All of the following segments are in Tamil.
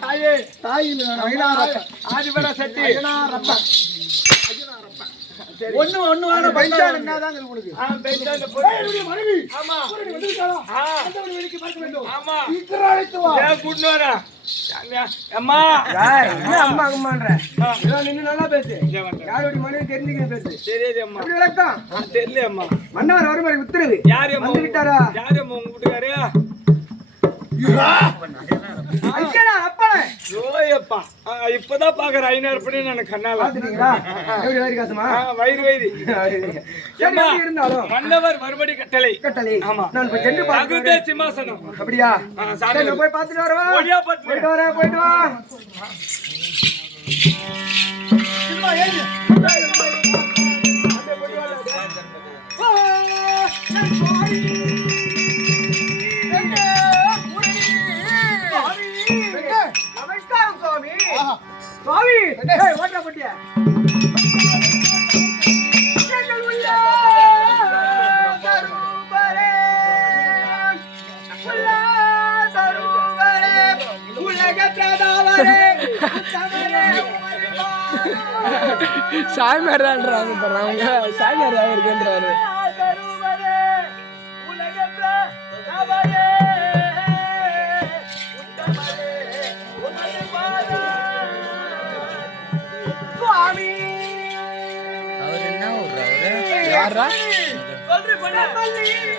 தாயே தாயில் ஆதிபட சக்தி ஐநாரப்ப ஒண்ணு ஒண்ணு வேணும் பைசான் என்னதான் உனக்கு மனைவி ஆமா ஆமா வா ஏன் வரா அம்மா? என்ன அம்மா அம்மான்ற நின்னு நல்லா பேசு. யாருடைய மனைவி தெரிஞ்சுக்க பேசு தெரியுது அம்மா விளக்கம் தெரியல அம்மா மன்னவர் வருமாறு உத்தரவு யாரு அம்மா வந்து விட்டாரா யாரு உங்க வீட்டுக்காரு? ஐயா அப்பனே. ஓயப்பா. இப்பதான் பாக்குறேன். ஐநூறு படி நான் கண்ணால. பாத்துட்டீங்களா? எப்படி வயிறு காசுமா? வயிறு இருந்தாலும். மன்னவர் மறுபடி கட்டளை. கட்டளை. ஆமா. நான் இப்ப சென்று சிம்மாசனம். அப்படியா? சரி போய் பார்த்துட்டு வரவா? ஓடியா பட்டு போயிட்டு போயிட்டு வா. ஏறி சொல்றி பண்ண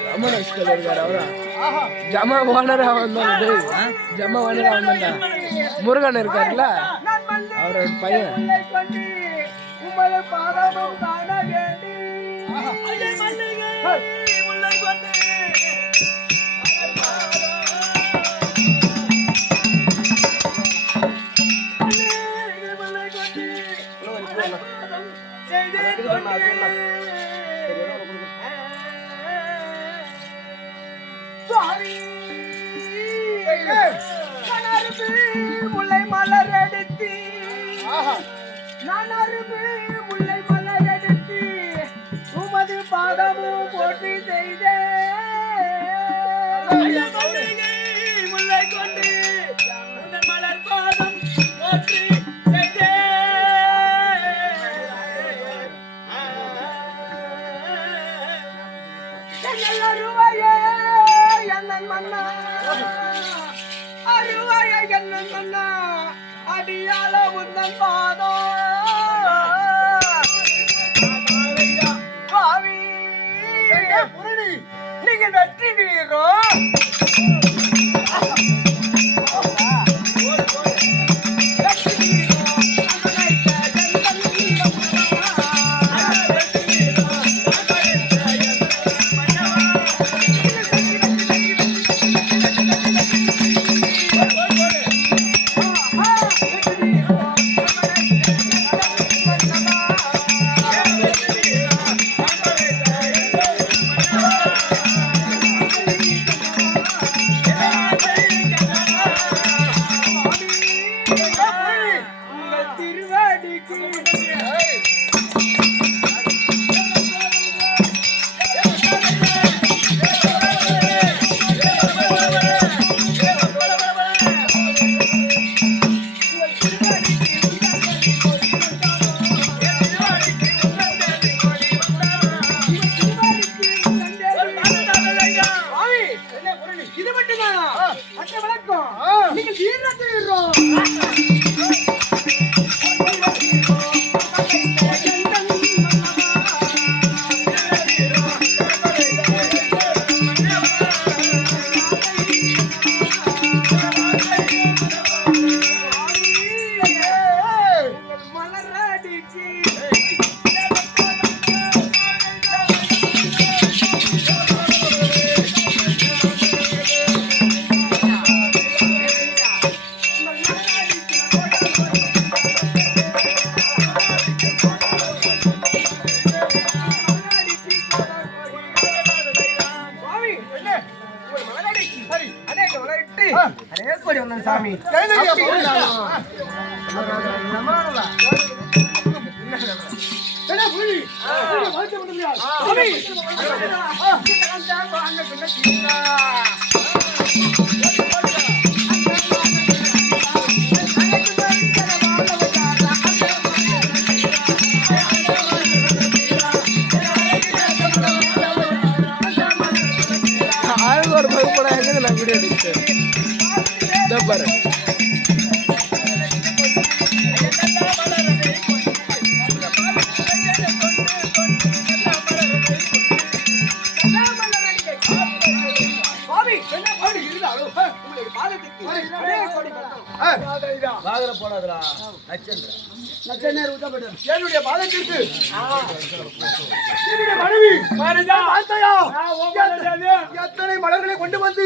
ரமண ஹாஸ்டல் இருக்காரு அவரா? ஜமா ஓனரா வந்தாரு ஜமா ஓனரா வந்தாண்டா முருகன் இருக்காருல்ல? அவரோட பையன். உன்னை கொண்டு உமது பாதமும் காண வேண்டி ஐயை மல்லிகை உன்னை கொண்டு நீங்கள் மற்ற விளக்கம் நீங்கள் வீரத்தை கோடி கோடி வணக்கம். ஆ, நச்சநேர் ஊத்தப்பட்டது. என்னுடைய பாதத்திற்கு. என்னுடைய மனைவி. உன் மனைவி. எத்தனை மலர்களை கொண்டு வந்து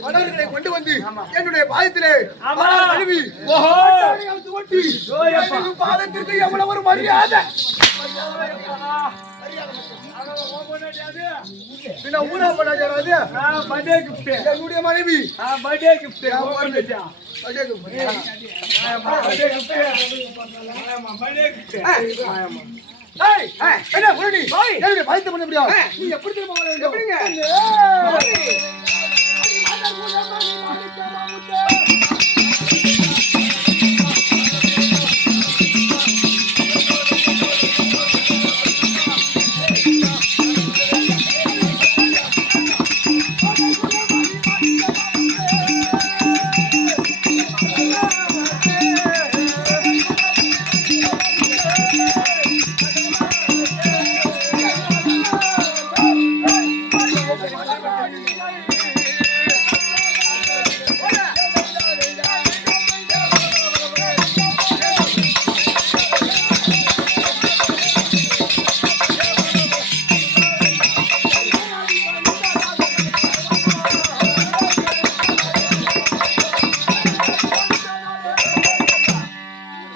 மலர்களை கொண்டு வந்து என்னுடைய பாதத்திலே மனைவி. ஓஹோ. எனது பாதத்திற்கு எவ்வளவு ஒரு மரியாதை. என்னுடைய மனைவி. நான் birthday நீ எப்படி திரும்ப வர வேண்டும் எப்படிங்க?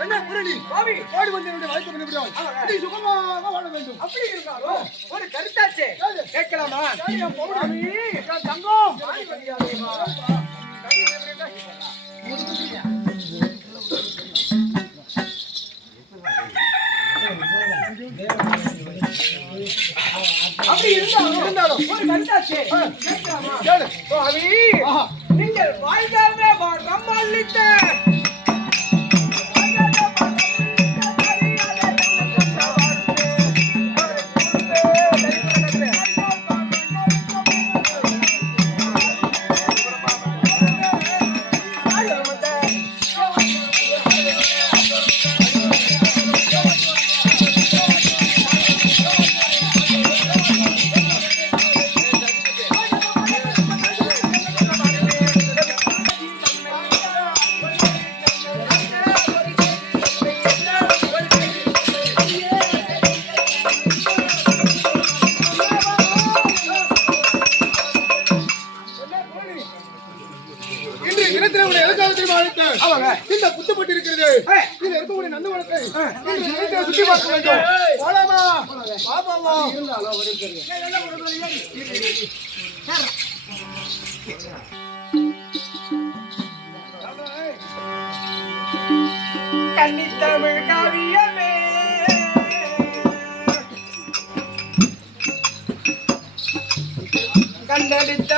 என்ன புரணி சுவாமி, ஓடி வந்து என்னுடைய வாழ்க்கை பண்ண முடியாது நீ சுகமாக வாழ வேண்டும். அப்படி இருந்தாலும் ஒரு கருத்தாச்சே. கேட்கலாமா? தங்கம். அப்படி இருந்தாலும் இருந்தாலும். ஒரு கருத்தாச்சே. கேட்கலாமா? நீங்கள் வாழ்ந்தாமே வரம் அளித்த நந்தவனத்தை சுற்றி பார்க்க வேண்டும் போலாமா பாப்பாமா. கன்னித்தமிழ் காவியமே. கண்டடித்த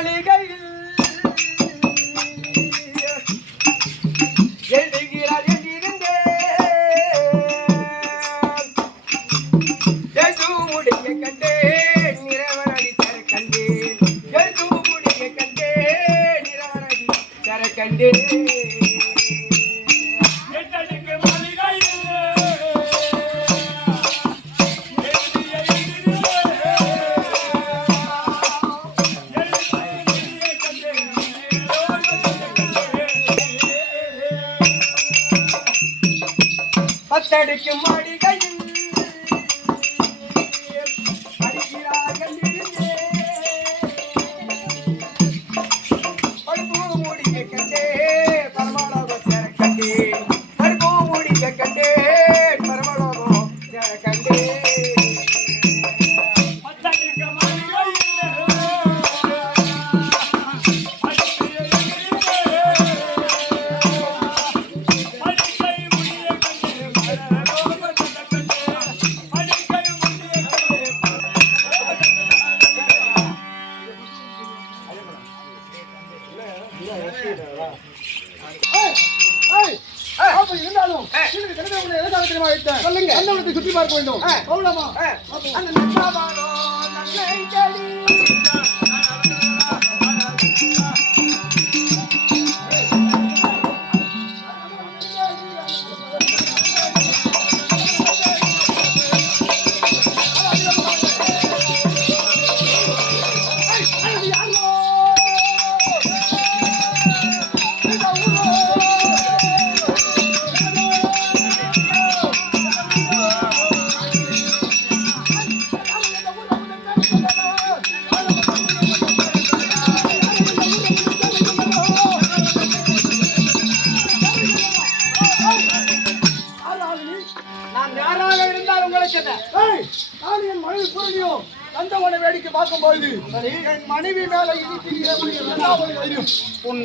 மாளிகையில் எழுதுகிறார் என்றிருந்தேன் எழுதுமுடிய கண்டேன் நிறவனடி தர கண்டேன் எழுதுமுடிய கண்டேன் நிறவனடி தர கண்டேன் பத்தடுக்கு நந்தவனத்தை சுற்றி பார்க்க வேண்டும்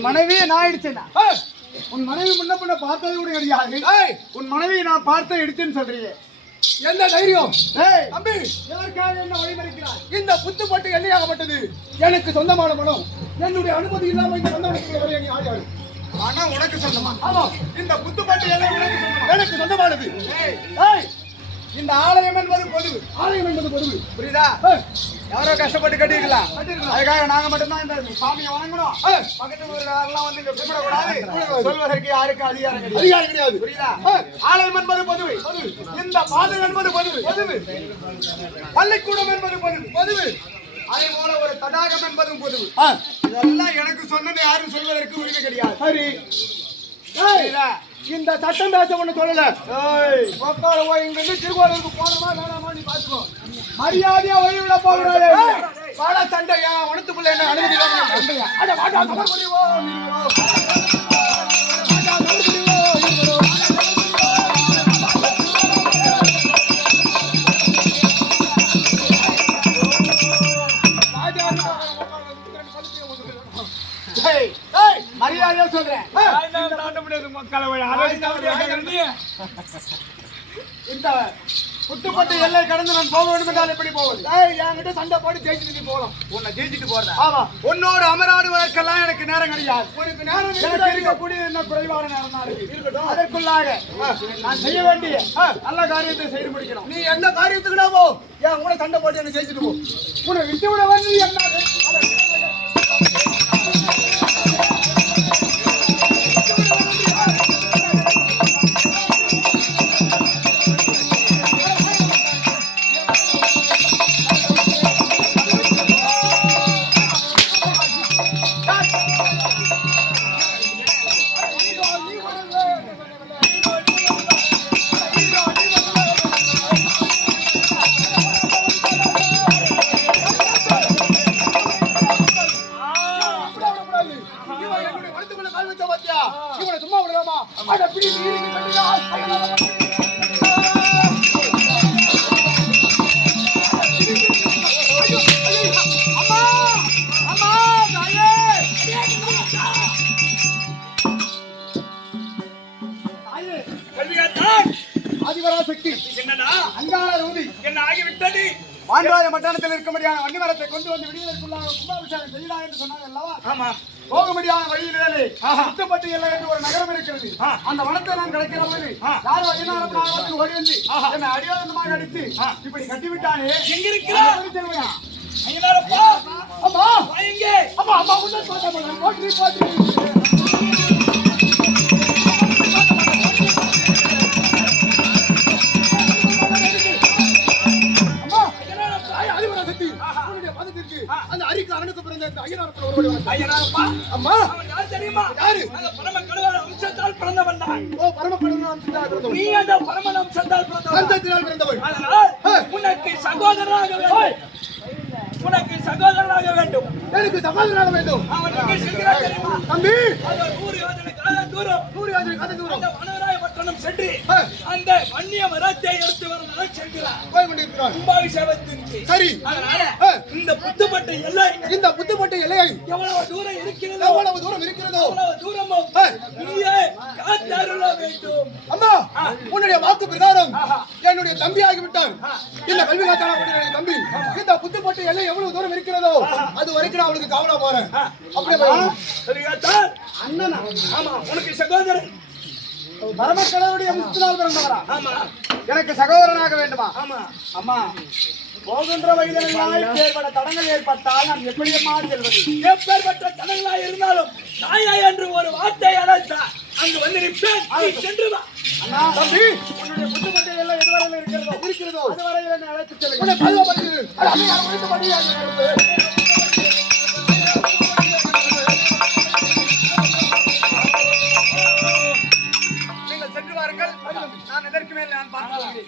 மனைவியை நான் அடிச்சேனா உன் மனைவி முன்ன பின்ன பார்த்தது கூட கிடையாது உன் மனைவியை நான் பார்த்து எடுத்தேன்னு சொல்றீங்க எந்த தைரியம்? தம்பி. எதற்காக என்ன வழிமறிக்கிறாய்? இந்த புத்துப்பட்டு எல்லையாகப்பட்டது. எனக்கு சொந்தமான மனம். என்னுடைய அனுமதி இல்லாம இந்த ஆடி ஆடு ஆனா உனக்கு சொந்தமா? ஆமா. இந்த புத்துப்பட்டு எல்லாம் உனக்கு எனக்கு சொந்தமானது. ஏய், இந்த ஆலயம் என்பது பொது. ஆலயம் என்பது பொதுவு புரியுதா? யாரோ கஷ்டப்பட்டு கட்டிருக்கலாம். அதுக்காக நாங்க மட்டும்தான் இந்த சாமியை வணங்கணும். பக்கத்து ஊர்லாம் வந்து இங்க கூப்பிடக்கூடாது. சொல்வதற்கு யாருக்கு அதிகாரம் கிடையாது. அதிகாரம் கிடையாது. புரியுதா? ஆலயம் என்பது பொதுவு இந்த பாதை என்பது பொதுவு பொதுவு பள்ளிக்கூடம் என்பது பொதுவு பொதுவு அதே போல ஒரு தடாகம் என்பதும் பொதுவு ஆ, இதெல்லாம் எனக்கு சொன்னது யாரும் சொல்வதற்கு உரிமை கிடையாது. சரி? இந்த சட்டம் பேச ஒண்ணு சொல்லல. உட்கார போய் இங்க இருந்து திருக்கோயிலுக்கு போனோமா வேணாமா நீ பாத்துக்கோ. மரியாதையா வழிவிட போகிறாரு வாடா சண்டையா உனத்துக்குள்ள என்ன அனுமதி அட வாடா புத்துப்பட்டு எல்லை கடந்து நான் போக வேண்டும் என்றால் எப்படி போவது? என்கிட்ட சண்டை போட்டு ஜெயிச்சுட்டு நீ போலாம். உன்னை ஜெயிச்சிட்டு போறதா? ஆமா. உன்னோடு அமராடுவதற்கெல்லாம் எனக்கு நேரம் கிடையாது. உனக்கு நேரம் எனக்கு? இருக்கக்கூடிய என்ன குறைவான நேரம் தான் இருக்கு. இருக்கட்டும். அதற்குள்ளாக நான் செய்ய வேண்டிய நல்ல காரியத்தை செய்து முடிக்கணும் நீ எந்த காரியத்துக்குடா போ? என் கூட சண்டை போட்டு என்ன ஜெயிச்சுட்டு போ? உன்னை விட்டு விட வந்து என்ன? ஆதிபராசக்தி என்னடா அங்காள ரூதி என்ன ஆகிவிட்டது? மாண்டவாய மட்டானத்தில் இருக்க முடியாத வன்னிமரத்தை கொண்டு வந்து விடுவதற்குள்ளாக கும்பாபிஷேகம் செய்யலாம் என்று சொன்னாங்க அல்லவா? ஆமா. போக முடியாத வழியிலே சுத்தப்பட்டு எல்லை என்று ஒரு நகரம் இருக்கிறது. அந்த வனத்தை நான் கிடைக்கிற போது யாரோ ஐநாயிரம் நாகவத்துக்கு ஓடி வந்து என்னை அடியோதமாக அடித்து இப்படி கட்டிவிட்டானே? எங்க இருக்கிறா செல்வையா ஐயனாரப்பா அம்மா. வாங்க அம்மா அம்மா உன்னை பார்த்தா போதும். அம்மா. தெரியுமா? யாரு? அந்த பரம கடவுள் வம்சத்தால் பிறந்தவன் தான். ஓ பரமக்கடவுள் வம்சத்தால் பிறந்தவன். நீ அந்த பரம பிறந்தவன். வம்சத்தினால் பிறந்தவன் அதனால் உனக்கு சகோதரனாக வேண்டும். உனக்கு சகோதரனாக வேண்டும். எனக்கு சகோதரனாக வேண்டும். அவன் எங்கே செல்கிறான் தெரியுமா? தம்பி. அது ஒரு நூறு யோஜனை கால தூரம். நூறு யாத்திரை கதை தூரம். பட்டணம் சென்று. அந்த வன்னிய மரத்தை எடுத்து வர நான் செல்கிறான். போய் கொண்டிருக்கிறான் கும்பாபிஷேகத்திற்கு சரி. அதனால. இந்த புத்துப்பட்டு எல்லை இந்த புத்துப்பட்டு எல்லையை எவ்வளவு தூரம் இருக்கிறதோ எவ்வளவு தூரம் இருக்கிறதோ. அவ்வளவு தூரமும் ஆ. நீயே காத்தருள வேண்டும். அம்மா உன்னுடைய வாக்கு பிரகாரம் என்னுடைய தம்பி ஆகிவிட்டான். இந்த கல்வி காத்தான தம்பி. இந்த புத்துப்பட்டு எல்லை எவ்வளவு தூரம் இருக்கிறதோ அது வரைக்கும் நான் அவளுக்கு காவலா போறேன் அப்படியே அண்ணனா? ஆமா உனக்கு சகோதரன். பரமக்கடவுடைய முத்தினால் பிறந்தவரா ஆமா எனக்கு சகோதரனாக வேண்டுமா ஆமா அம்மா போகின்ற வயதிலாய் ஏற்பட தடங்கள் ஏற்பட்டால் நான் எப்படியம்மா செல்வது எப்பேற்பட்ட தடங்களா இருந்தாலும் தாயா என்று ஒரு வார்த்தை அழைத்தா அங்கு வந்து நிற்பேன் நீ சென்று வா அண்ணா தம்பி உன்னுடைய புத்துமட்டை எல்லாம் எதுவரையில் இருக்கிறதோ இருக்கிறதோ அதுவரையில் என்னை அழைத்து செல்லுங்கள் உன்னை நான் எதற்கு மேல் நான் பார்த்து